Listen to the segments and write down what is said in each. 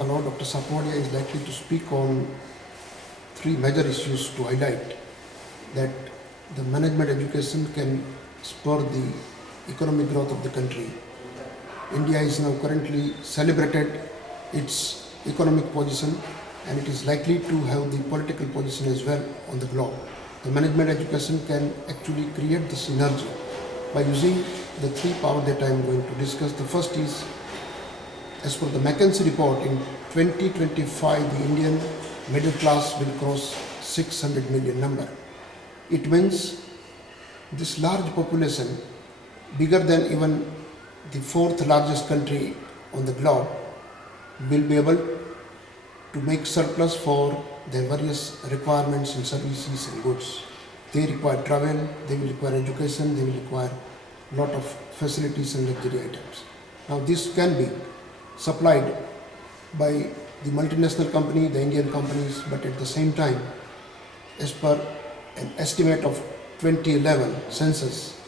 Hello, Dr. Sapmodia is likely to speak on three major issues to highlight that the management education can spur the economic growth of the country. India is now currently celebrated its economic position and it is likely to have the political position as well on the globe. The management education can actually create the synergy by using the three powers that I am going to discuss. The first is, as per the McKinsey report, in 2025, the Indian middle class will cross 600 million number. It means this large population, bigger than even the fourth largest country on the globe, will be able to make surplus for their various requirements in services and goods. They require travel, they will require education, they will require a lot of facilities and luxury items. Now this can be supplied by the multinational company, the Indian companies, but at the same time, as per an estimate of 2011 census,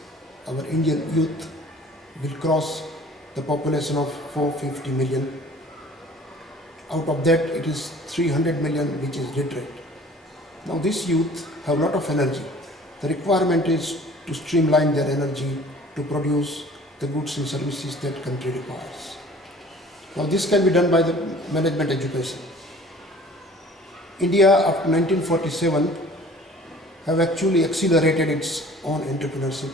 our Indian youth will cross the population of 450 million. Out of that, it is 300 million which is literate. Now this youth have a lot of energy. The requirement is to streamline their energy to produce the goods and services that country requires. Now this can be done by the management education. India after 1947 have actually accelerated its own entrepreneurship.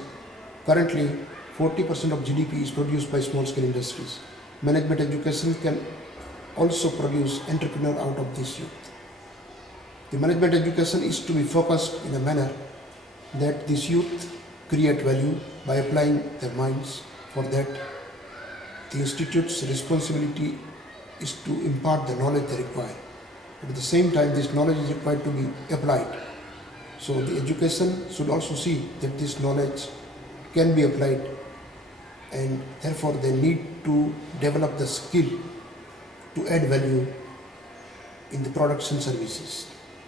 Currently, 40% of GDP is produced by small scale industries. Management education can also produce entrepreneur out of this youth. The management education is to be focused in a manner that this youth create value by applying their minds. For that, the institute's responsibility is to impart the knowledge they require. But at the same time, this knowledge is required to be applied. So the education should also see that this knowledge can be applied, and therefore they need to develop the skill to add value in the products and services.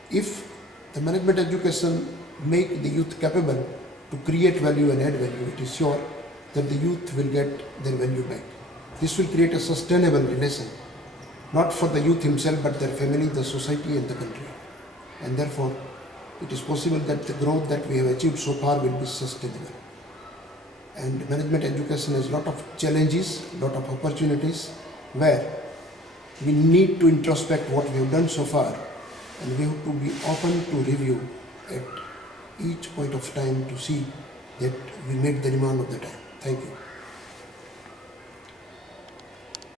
If the management education make the youth capable to create value and add value, it is sure that the youth will get their value back. This will create a sustainable relation, not for the youth himself, but their family, the society and the country. And therefore, it is possible that the growth that we have achieved so far will be sustainable. And management education has a lot of challenges, a lot of opportunities, where we need to introspect what we have done so far, and we have to be open to review at each point of time to see that we met the demand of the time. Thank you.